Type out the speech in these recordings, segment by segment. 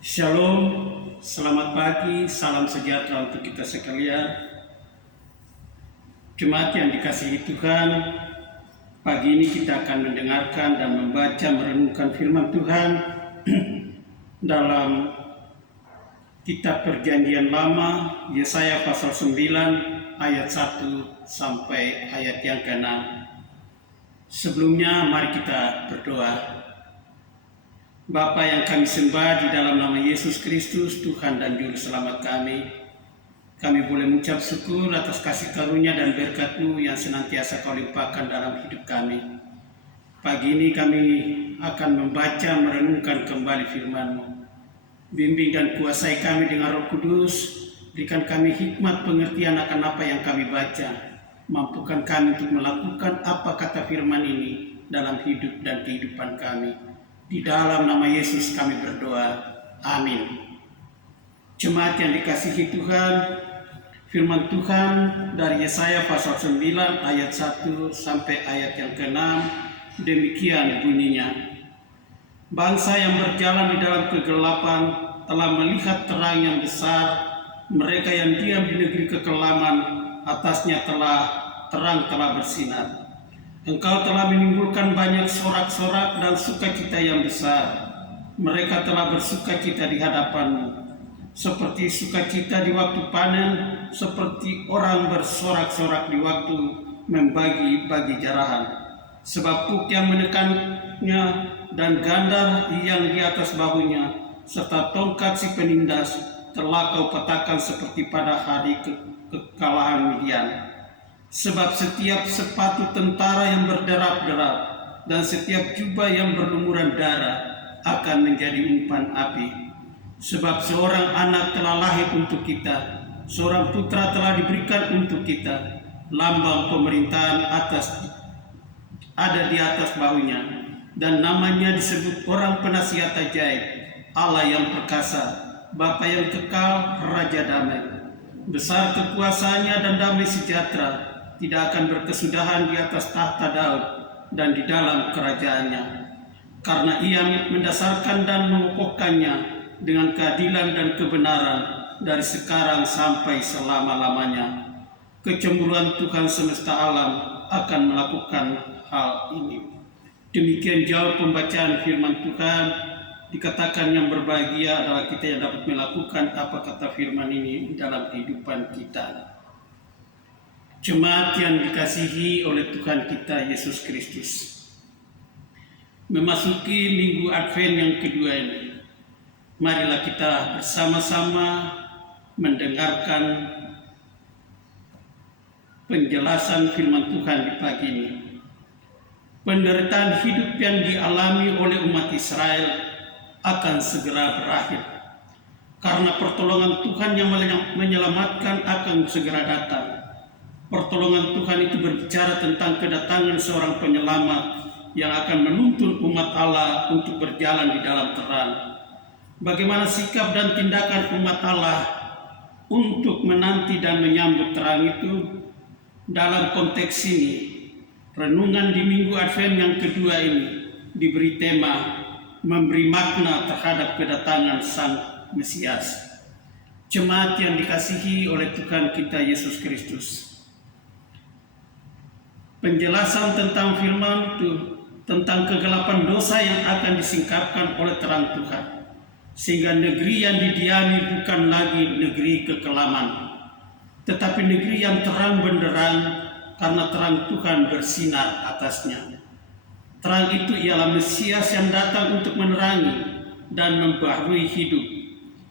Shalom, selamat pagi, salam sejahtera untuk kita sekalian. Jemaat yang dikasihi Tuhan, pagi ini kita akan mendengarkan dan membaca merenungkan firman Tuhan dalam kitab Perjanjian Lama, Yesaya pasal 9 ayat 1 sampai ayat yang ke-6. Sebelumnya mari kita berdoa. Bapa yang kami sembah di dalam nama Yesus Kristus, Tuhan dan Juru Selamat kami boleh mengucap syukur atas kasih karunia dan berkat-Mu yang senantiasa Kau limpahkan dalam hidup kami. Pagi ini kami akan membaca, merenungkan kembali firman-Mu. Bimbing dan kuasai kami dengan Roh Kudus, berikan kami hikmat pengertian akan apa yang kami baca. Mampukan kami untuk melakukan apa kata firman ini dalam hidup dan kehidupan kami. Di dalam nama Yesus kami berdoa. Amin. Jemaat yang dikasihi Tuhan, firman Tuhan dari Yesaya pasal 9 ayat 1 sampai ayat yang ke-6 demikian bunyinya. Bangsa yang berjalan di dalam kegelapan telah melihat terang yang besar. Mereka yang diam di negeri kekelaman, atasnya terang telah bersinar. Engkau telah menimbulkan banyak sorak-sorak dan sukacita yang besar. Mereka telah bersukacita di hadapan-Mu, seperti sukacita di waktu panen, seperti orang bersorak-sorak di waktu membagi-bagi jarahan. Sebab puk yang menekannya dan gandar yang di atas bahunya, serta tongkat si penindas, telah Kau patahkan seperti pada hari kekalahan Midian. Sebab setiap sepatu tentara yang berderap-derap dan setiap jubah yang berlumuran darah akan menjadi umpan api. Sebab seorang anak telah lahir untuk kita, seorang putra telah diberikan untuk kita. Lambang pemerintahan ada di atas bahunya, dan namanya disebut orang penasihat ajaib, Allah yang perkasa, Bapa yang kekal, Raja damai. Besar kekuasaannya dan damai sejahtera tidak akan berkesudahan di atas tahta Daud dan di dalam kerajaannya. Karena Ia mendasarkan dan mengokohkannya dengan keadilan dan kebenaran dari sekarang sampai selama-lamanya. Kecemburuan Tuhan semesta alam akan melakukan hal ini. Demikian jauh pembacaan firman Tuhan. Dikatakan yang berbahagia adalah kita yang dapat melakukan apa kata firman ini dalam kehidupan kita. Jemaat yang dikasihi oleh Tuhan kita Yesus Kristus, memasuki minggu Advent yang kedua ini, marilah kita bersama-sama mendengarkan penjelasan firman Tuhan di pagi ini. Penderitaan hidup yang dialami oleh umat Israel akan segera berakhir, karena pertolongan Tuhan yang menyelamatkan akan segera datang. Pertolongan Tuhan itu berbicara tentang kedatangan seorang penyelamat yang akan menuntun umat Allah untuk berjalan di dalam terang. Bagaimana sikap dan tindakan umat Allah untuk menanti dan menyambut terang itu? Dalam konteks ini, renungan di Minggu Advent yang kedua ini diberi tema memberi makna terhadap kedatangan Sang Mesias. Jemaat yang dikasihi oleh Tuhan kita Yesus Kristus, penjelasan tentang firman itu tentang kegelapan dosa yang akan disingkapkan oleh terang Tuhan, sehingga negeri yang didiami bukan lagi negeri kekelaman, tetapi negeri yang terang benderang karena terang Tuhan bersinar atasnya. Terang itu ialah Mesias yang datang untuk menerangi dan membaharui hidup.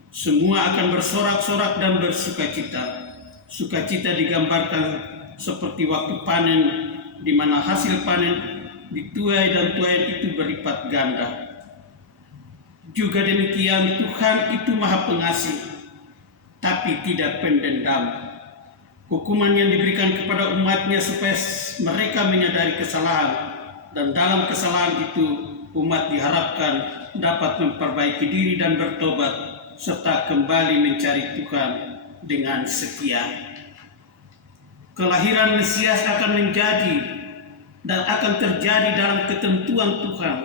Semua akan bersorak-sorak dan bersukacita. Sukacita digambarkan seperti waktu panen, di mana hasil panen dituai dan tuai itu berlipat ganda. Juga demikian Tuhan itu Maha Pengasih, tapi tidak pendendam. Hukuman yang diberikan kepada umatnya supaya mereka menyadari kesalahan, dan dalam kesalahan itu umat diharapkan dapat memperbaiki diri dan bertobat, serta kembali mencari Tuhan dengan setia. Kelahiran Mesias akan menjadi dan akan terjadi dalam ketentuan Tuhan.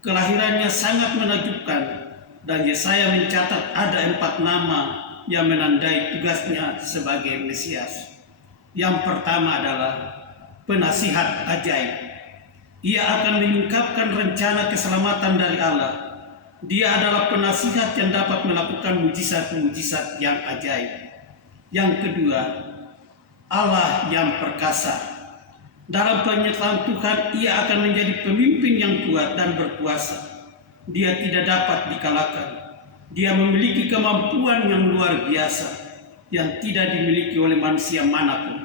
Kelahirannya sangat menakjubkan, Dan Yesaya mencatat ada 4 nama yang menandai tugasnya sebagai Mesias. Yang pertama adalah penasihat ajaib. Ia akan mengungkapkan rencana keselamatan dari Allah. Dia adalah penasihat yang dapat melakukan mujizat-mujizat yang ajaib. Yang kedua, Allah yang perkasa. Dalam penyertaan Tuhan, ia akan menjadi pemimpin yang kuat dan berkuasa. Dia tidak dapat dikalahkan. Dia memiliki kemampuan yang luar biasa yang tidak dimiliki oleh manusia manapun.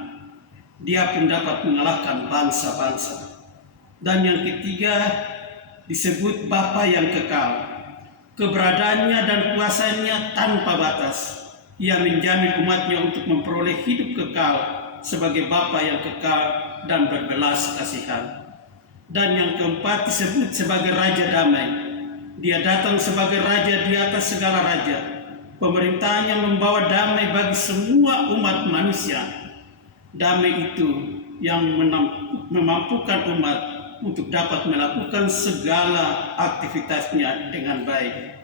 Dia pun dapat mengalahkan bangsa-bangsa. Dan yang ketiga disebut Bapa yang kekal. Keberadaannya dan kuasanya tanpa batas. Ia menjamin umatnya untuk memperoleh hidup kekal sebagai Bapa yang kekal dan berbelas kasihan. Dan yang keempat disebut sebagai Raja Damai. Dia datang sebagai Raja di atas segala raja. Pemerintahnya membawa damai bagi semua umat manusia. Damai itu yang memampukan umat untuk dapat melakukan segala aktivitasnya dengan baik.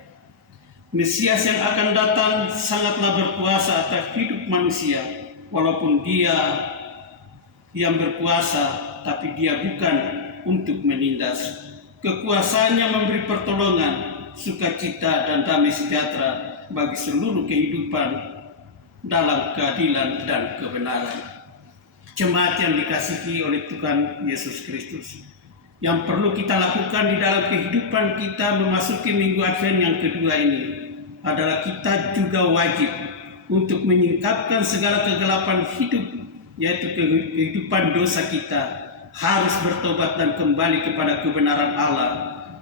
Mesias yang akan datang sangatlah berkuasa atas hidup manusia, walaupun dia yang berkuasa, tapi dia bukan untuk menindas. Kekuasaannya memberi pertolongan, sukacita dan damai sejahtera bagi seluruh kehidupan dalam keadilan dan kebenaran. Jemaat yang dikasihi oleh Tuhan Yesus Kristus, yang perlu kita lakukan di dalam kehidupan kita memasuki minggu Advent yang kedua ini adalah kita juga wajib untuk menyingkapkan segala kegelapan hidup, yaitu kehidupan dosa kita, harus bertobat dan kembali kepada kebenaran Allah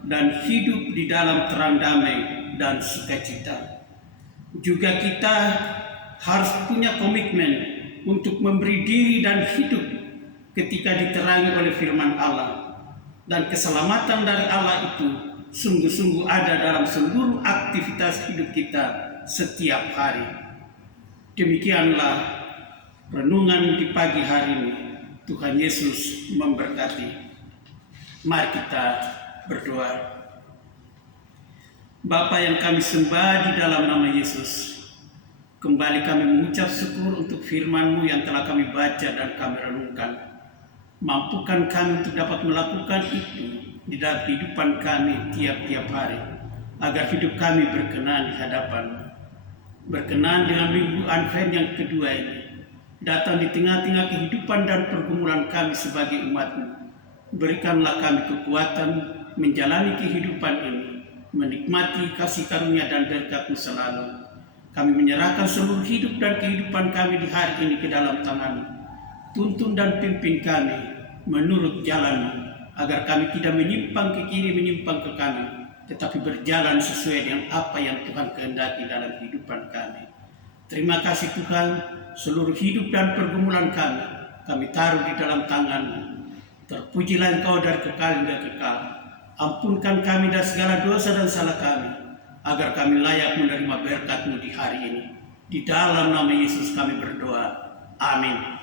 dan hidup di dalam terang damai dan sukacita. Juga kita harus punya komitmen untuk memberi diri dan hidup ketika diterangi oleh firman Allah. Dan keselamatan dari Allah itu sungguh-sungguh ada dalam seluruh aktivitas hidup kita setiap hari. Demikianlah renungan di pagi hari ini. Tuhan Yesus memberkati. Mari kita berdoa. Bapa yang kami sembah di dalam nama Yesus, kembali kami mengucap syukur untuk firman-Mu yang telah kami baca dan kami renungkan. Mampukan kami untuk dapat melakukan itu di dalam kehidupan kami tiap-tiap hari, agar hidup kami berkenan di hadapan-Mu. Berkenan dengan minggu Advent yang kedua ini, datang di tengah-tengah kehidupan dan pergumulan kami sebagai umat-Mu. Berikanlah kami kekuatan menjalani kehidupan ini, menikmati kasih karunia dan berkat-Mu selalu. Kami menyerahkan seluruh hidup dan kehidupan kami di hari ini ke dalam tangan-Mu. Tuntun dan pimpin kami menurut jalan-Mu, agar kami tidak menyimpang ke kiri, menyimpang ke kanan, tetapi berjalan sesuai dengan apa yang Tuhan kehendaki dalam kehidupan kami. Terima kasih Tuhan, seluruh hidup dan pergumulan kami taruh di dalam tangan-Mu. Terpujilah Engkau dari kekal hingga kekal. Ampunkan kami dari segala dosa dan salah kami, agar kami layak menerima berkat-Mu di hari ini. Di dalam nama Yesus kami berdoa. Amin.